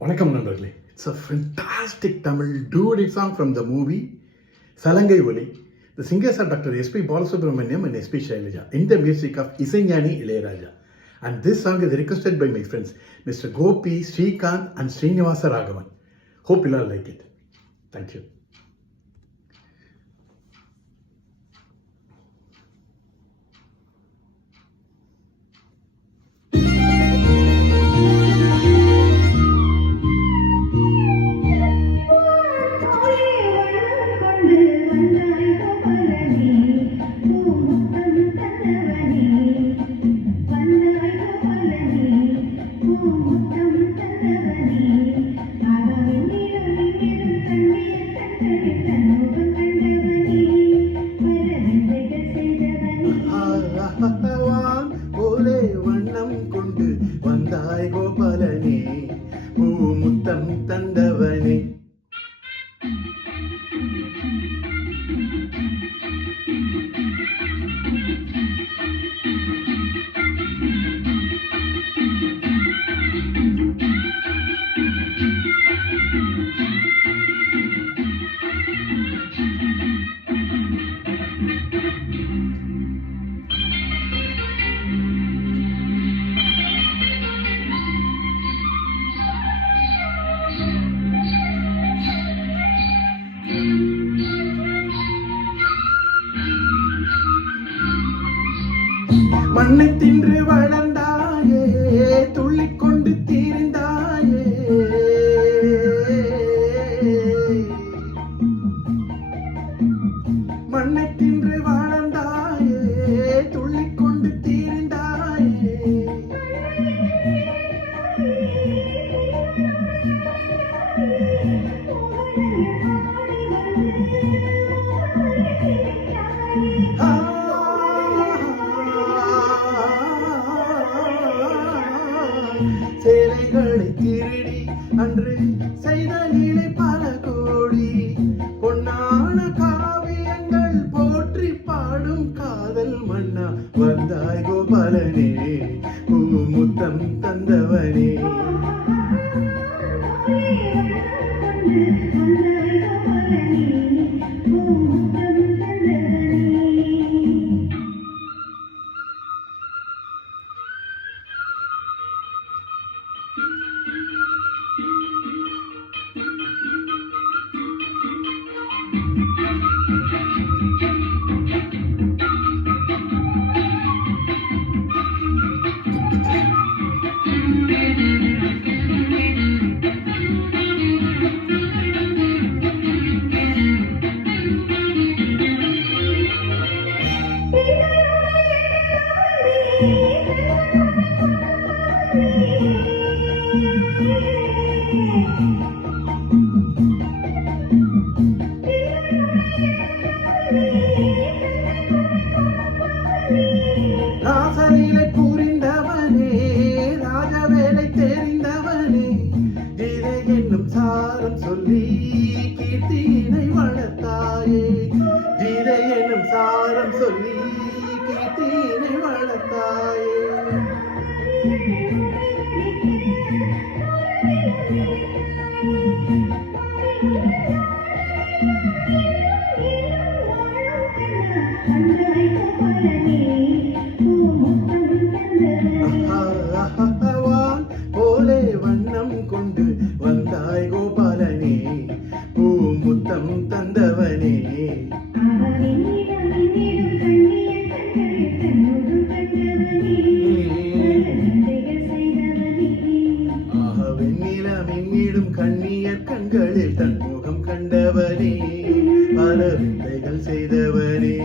வணக்கம் நண்பர்களே. It's a fantastic Tamil duet song from the movie Salangai Oli. The singers are Dr. S.P. Balasubramaniam and S.P. Shailaja in the music of Isaignani Ilayaraja. And this song is requested by my friends Mr. Gopi, Srikanth and Srinivasa Raghavan. Hope you all like it. Thank you. போலே வண்ணம் கொண்டு வந்தாய் கோபாலனே, முத்தம் தந்தவனே. மண்ணை தின்று வளர்ந்தாயே, துள்ளிக்கொண்டு தீர்ந்தாயே, மண்ணை தின்று வளர்ந்தாயே, துள்ளிக்கொண்டு தீர்ந்தாயே. சேலைகளை திருடி அன்று செய்த நீலை பல கோடி, பொன்னான காவியங்கள் போற்றி பாடும் காதல் மன்னா, வந்தாய் கோபாலனே, முத்தம் தந்தவனே. ராசலீலை புரிந்தவனே, ராஜவேலை தெரிந்தவனே, கீதை என்னும் சாரம் சொல்லி கீர்த்தியினை வளர்த்தாயே, கீதை என்னும் சாரம் சொல்லி கீர்த்தியினை வளர்த்தாயே. போலே வண்ணம் கொண்டு வந்தாய் கோபாலனே, முத்தம் தந்தவனே. வெண்ணிலும் கண்ணியர் கண்களில் தன் முகம் கண்டவனே, பல விந்தைகள் செய்தவனே.